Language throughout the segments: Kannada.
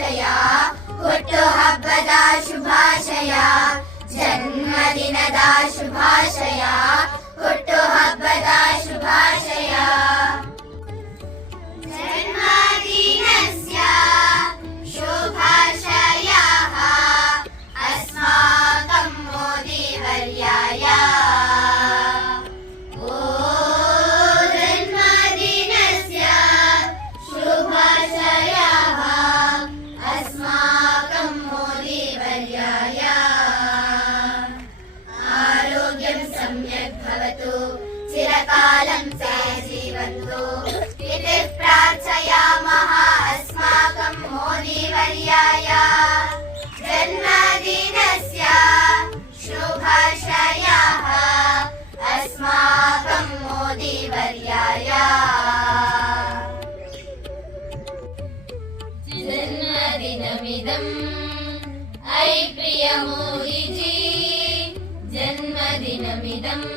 ಶುಭಾಶಯ, ಹುಟ್ಟು ಹಬ್ಬದ ಶುಭಾಶಯ, ಜನ್ಮದಿನದ ಶುಭಾಶಯ, ಹುಟ್ಟು ಹಬ್ಬದ ಶುಭಾಶಯ. ಜನ್ಮದಿನಸ್ಯ ಶುಭಾಶಯಃ ಅಸ್ಮಾಕಂ ಮೋದಿ ವರ್ಯಾಯ. चिरकालं ते जीवन्तु इति प्रार्थयामः अस्माकं मोदीवर्याय. जन्मदिनस्य शुभाशयाः अस्माकं मोदीवर्याय. जन्मदिनमिदम् ऐ प्रिय मोदीजी, जन्मदिनमिदम्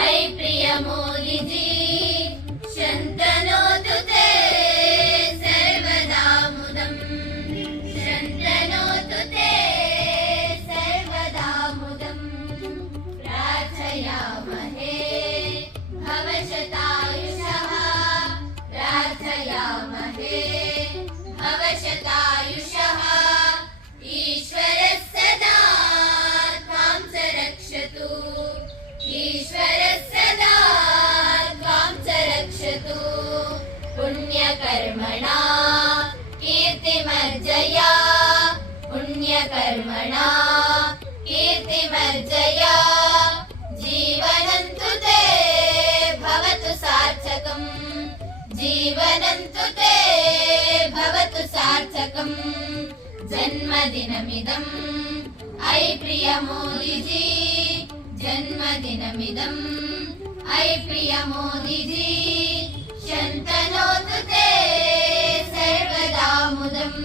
ऐ प्रिय मोदीजी, शन्तनोतु ते सर्वदा मुदम्, शन्तनोतु ते सर्वदा मुदम्. प्रार्थयामहे भवशतायुषः, प्रार्थयामहे भवशतायुषः. ईश्वरः सदा त्वां च रक्षतु, ईश्वरः सदा त्वां च रक्षतु. पुण्यकर्मणा कीर्तिमर्जया, पुण्यकर्मणा कीर्तिमर्जया. जीवनं तु ते भवतु सार्थकम्, जीवनं तु ते भवतु सार्थकम्. जन्मदिनमिदम् ऐ प्रिय मोदीजी, जन्मदिनमिदम् ऐ प्रिय मोदीजी, शन्तनोतु ते सर्वदा मुदम्,